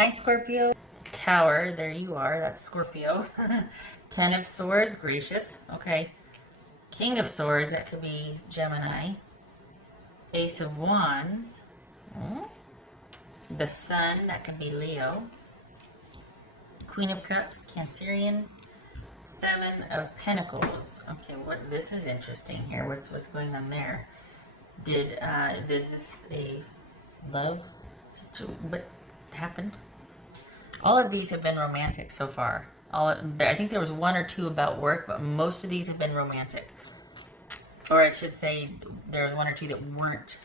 Hi, Scorpio. Tower, there you are. That's Scorpio. Ten of Swords, gracious. Okay. King of Swords, that could be Gemini. Ace of Wands. Hmm. The Sun, that could be Leo. Queen of Cups, Cancerian. Seven of Pentacles. Okay, this is interesting here. What's going on there? This is a love situation? What happened? All of these have been romantic so far. I think there was one or two about work, but most of these have been romantic. Or I should say, there was one or two that weren't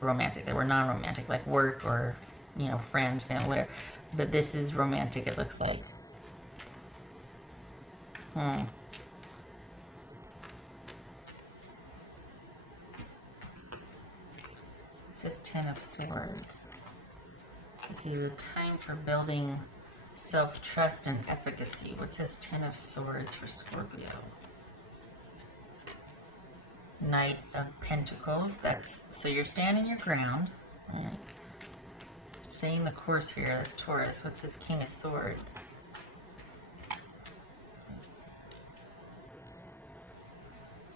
romantic. They were non-romantic, like work or, friends, family, whatever. But this is romantic, it looks like. It says Ten of Swords. This is a time for building self-trust and efficacy. What says Ten of Swords for Scorpio? Knight of Pentacles. So you're standing your ground. All right. Staying the course here. That's Taurus. What's this King of Swords?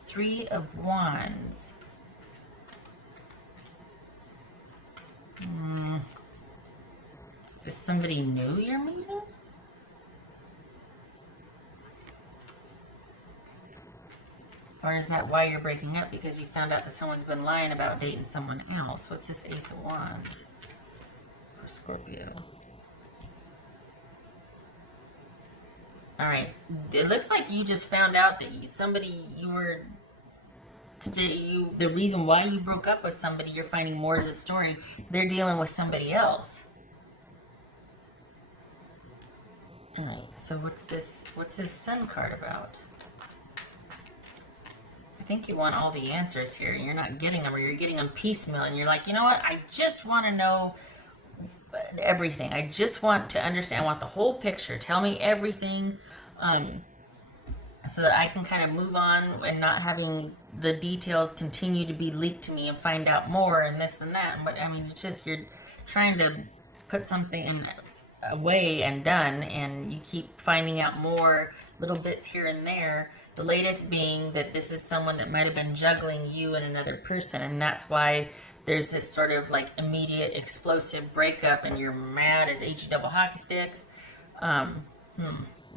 Three of Wands. Is this somebody new you're meeting? Or is that why you're breaking up? Because you found out that someone's been lying about dating someone else. What's this Ace of Wands for Scorpio? Alright. It looks like you just found out that the reason why you broke up with somebody, you're finding more to the story. They're dealing with somebody else. Alright, so what's this Sun card about? I think you want all the answers here. You're not getting them, or you're getting them piecemeal, and you're like, you know what? I just want to know everything. I just want to understand. I want the whole picture. Tell me everything, so that I can kind of move on and not having the details continue to be leaked to me and find out more and this and that. But I mean, it's just you're trying to put something away and done, and you keep finding out more little bits here and there. The latest being that this is someone that might have been juggling you and another person, and that's why there's this sort of like immediate explosive breakup, and you're mad as HE double hockey sticks.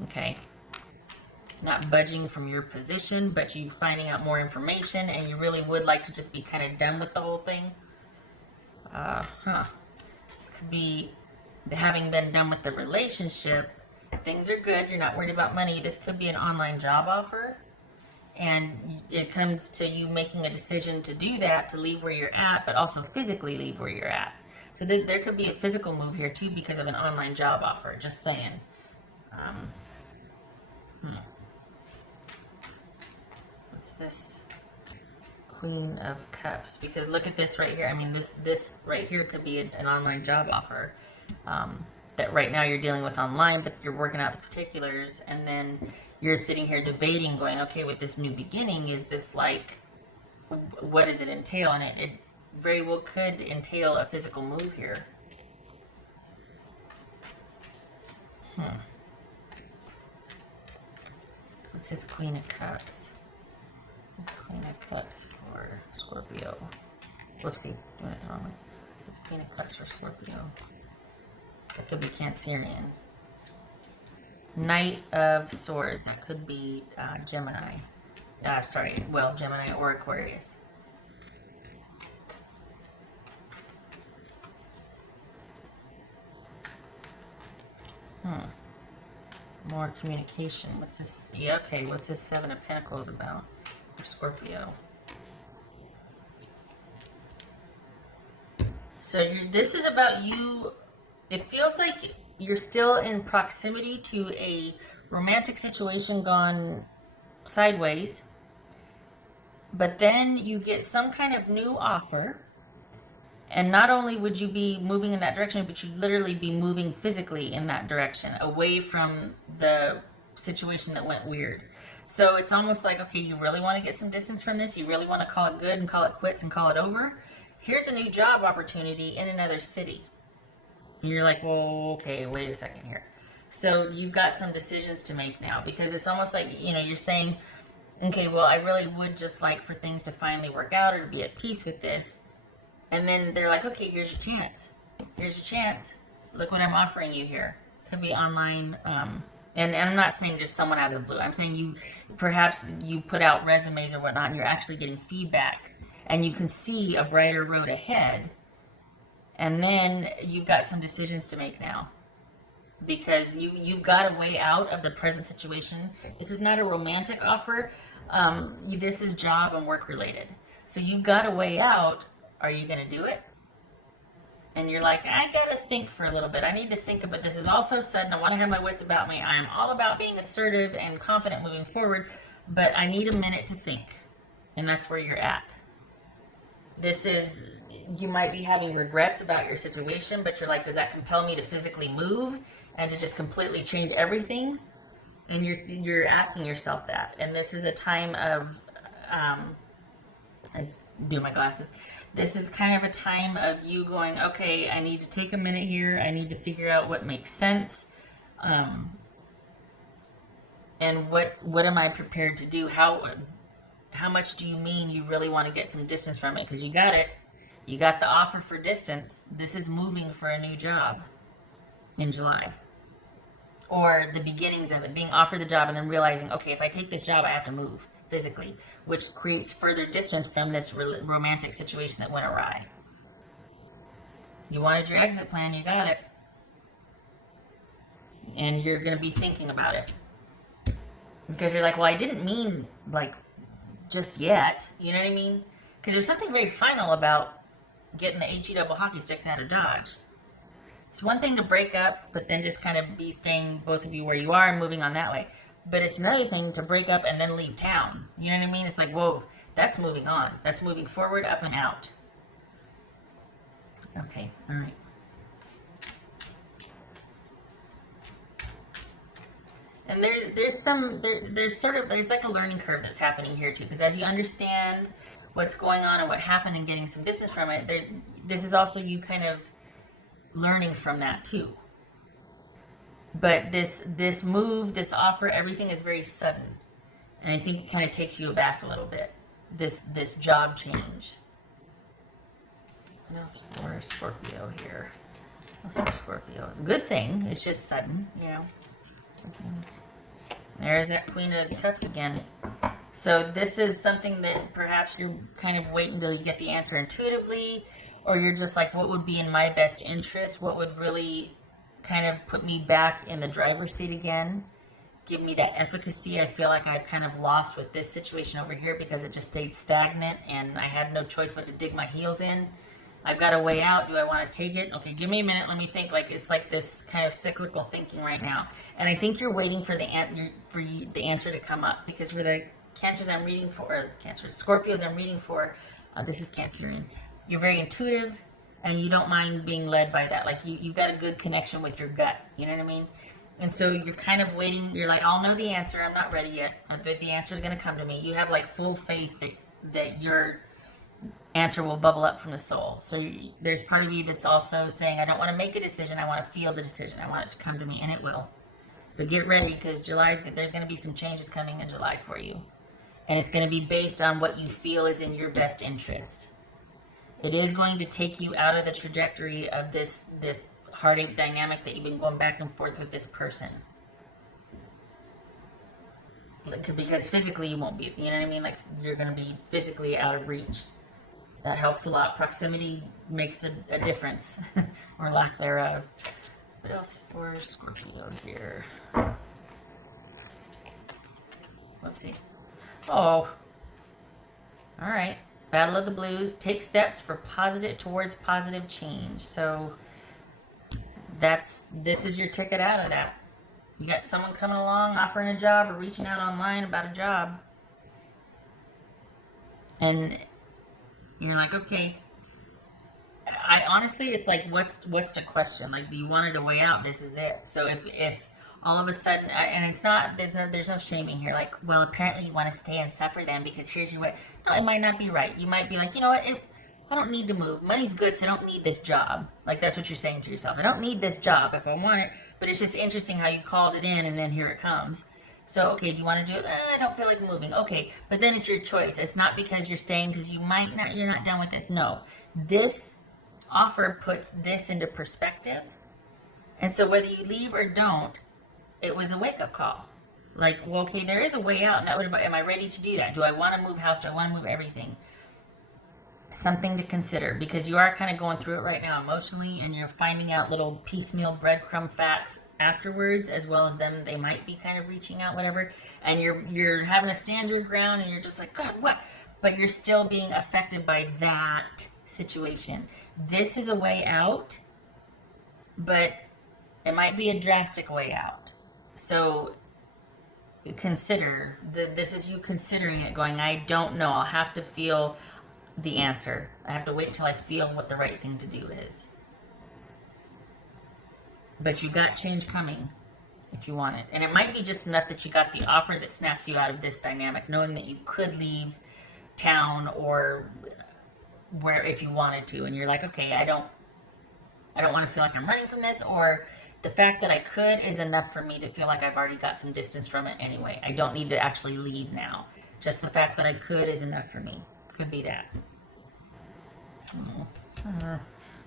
Okay. Not budging from your position, but you finding out more information, and you really would like to just be kind of done with the whole thing. This could be having been done with the relationship. Things are good. You're not worried about money. This could be an online job offer, and it comes to you making a decision to do that, to leave where you're at, but also physically leave where you're at. So there could be a physical move here too because of an online job offer. Just saying. What's this? Queen of Cups. Because look at this right here. I mean, this right here could be an online job offer. That right now you're dealing with online, but you're working out the particulars, and then you're sitting here debating, going, okay, with this new beginning, is this like, what does it entail? And it very well could entail a physical move here. What's this Queen of Cups? This Queen of Cups for Scorpio. Whoopsie, doing it the wrong way. This Queen of Cups for Scorpio. That could be Cancerian. Knight of Swords. That could be Gemini. Gemini or Aquarius. More communication. What's this? Yeah, okay. What's this Seven of Pentacles about for Scorpio? So this is about you. It feels like you're still in proximity to a romantic situation gone sideways, but then you get some kind of new offer, and not only would you be moving in that direction, but you'd literally be moving physically in that direction, away from the situation that went weird. So it's almost like, okay, you really want to get some distance from this, you really want to call it good and call it quits and call it over. Here's a new job opportunity in another city. And you're like, well, okay, wait a second here. So you've got some decisions to make now, because it's almost like, you're saying, okay, well, I really would just like for things to finally work out or to be at peace with this. And then they're like, okay, here's your chance. Here's your chance. Look what I'm offering you here. Could be online. And I'm not saying just someone out of the blue. I'm saying perhaps you put out resumes or whatnot and you're actually getting feedback and you can see a brighter road ahead. And then you've got some decisions to make now, because you've got a way out of the present situation. This is not a romantic offer. This is job and work related. So you've got a way out. Are you going to do it? And you're like, I got to think for a little bit. I need to think about this. Is all so sudden. I want to have my wits about me. I am all about being assertive and confident moving forward, but I need a minute to think. And that's where you're at. You might be having regrets about your situation, but you're like, does that compel me to physically move and to just completely change everything? And you're asking yourself that. And this is a time of, I do my glasses. This is kind of a time of you going, okay, I need to take a minute here. I need to figure out what makes sense. And what am I prepared to do? How much do you mean you really want to get some distance from it? Because you got it. You got the offer for distance. This is moving for a new job in July. Or the beginnings of it, being offered the job and then realizing, okay, if I take this job, I have to move physically, which creates further distance from this romantic situation that went awry. You wanted your exit plan, you got it. And you're going to be thinking about it. Because you're like, well, I didn't mean, like, just yet. You know what I mean? Because there's something very final about getting the HE double hockey sticks out of Dodge. It's one thing to break up, but then just kind of be staying, both of you, where you are and moving on that way. But it's another thing to break up and then leave town. You know what I mean? It's like, whoa, that's moving on. That's moving forward, up and out. Okay, all right. And there's like a learning curve that's happening here too, because as you understand what's going on and what happened and getting some distance from it, this is also you kind of learning from that too. But this move, this offer, everything is very sudden, and I think it kind of takes you aback a little bit. This job change. What else for Scorpio here? What's for Scorpio? It's a good thing. It's just sudden, There's that Queen of Cups again. So this is something that perhaps you're kind of waiting until you get the answer intuitively, or you're just like, what would be in my best interest? What would really kind of put me back in the driver's seat again? Give me that efficacy I feel like I've kind of lost with this situation over here, because it just stayed stagnant and I had no choice but to dig my heels in. I've got a way out. Do I want to take it? Okay, give me a minute. Let me think. Like, it's like this kind of cyclical thinking right now. And I think you're waiting for the answer to come up, because for the Cancers I'm reading for, Scorpios I'm reading for, this is Cancerian. You're very intuitive, and you don't mind being led by that. Like, you've got a good connection with your gut. You know what I mean? And so you're kind of waiting. You're like, I'll know the answer. I'm not ready yet. But the answer is going to come to me. You have like full faith that your answer will bubble up from the soul. So there's part of you that's also saying, I don't want to make a decision. I want to feel the decision. I want it to come to me, and it will. But get ready, because there's going to be some changes coming in July for you. And it's going to be based on what you feel is in your best interest. It is going to take you out of the trajectory of this heartache dynamic that you've been going back and forth with this person. Because physically you won't be, you know what I mean? Like, you're going to be physically out of reach. That helps a lot. Proximity makes a difference, or lack thereof. What else for Scorpio here? Whoopsie. Oh. All right. Battle of the Blues. Take steps towards positive change. So this is your ticket out of that. You got someone coming along, offering a job, or reaching out online about a job. And you're like, okay. I honestly, it's like, what's the question? Like, do you want it to weigh out? This is it. So if all of a sudden, and it's not, there's no shaming here. Like, well, apparently you want to stay and suffer then, because here's your way. No, it might not be right. You might be like, you know what? I don't need to move. Money's good, so I don't need this job. Like, that's what you're saying to yourself. I don't need this job if I want it. But it's just interesting how you called it in and then here it comes. So, okay, do you want to do it? I don't feel like moving. Okay, but then it's your choice. It's not because you're staying because you're not done with this. No, this offer puts this into perspective. And so whether you leave or don't, it was a wake-up call. Like, well, okay, there is a way out. Now, am I ready to do that? Do I want to move house? Do I want to move everything? Something to consider, because you are kind of going through it right now emotionally, and you're finding out little piecemeal breadcrumb facts afterwards, as well as them. They might be kind of reaching out, whatever, and you're having to stand your ground, and you're just like, God, what? But you're still being affected by that situation. This is a way out, but it might be a drastic way out. So consider this is you considering it, going, I don't know. I'll have to feel the answer. I have to wait till I feel what the right thing to do is. But you got change coming if you want it. And it might be just enough that you got the offer that snaps you out of this dynamic, knowing that you could leave town or where if you wanted to, and you're like, okay, I don't want to feel like I'm running from this, or the fact that I could is enough for me to feel like I've already got some distance from it anyway. I don't need to actually leave now. Just the fact that I could is enough for me. Could be that.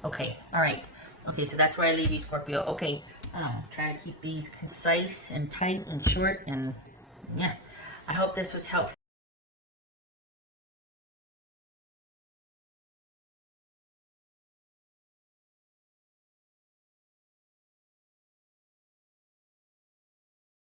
Okay, all right. Okay, so that's where I leave you, Scorpio. Okay, trying to keep these concise and tight and short, and yeah, I hope this was helpful.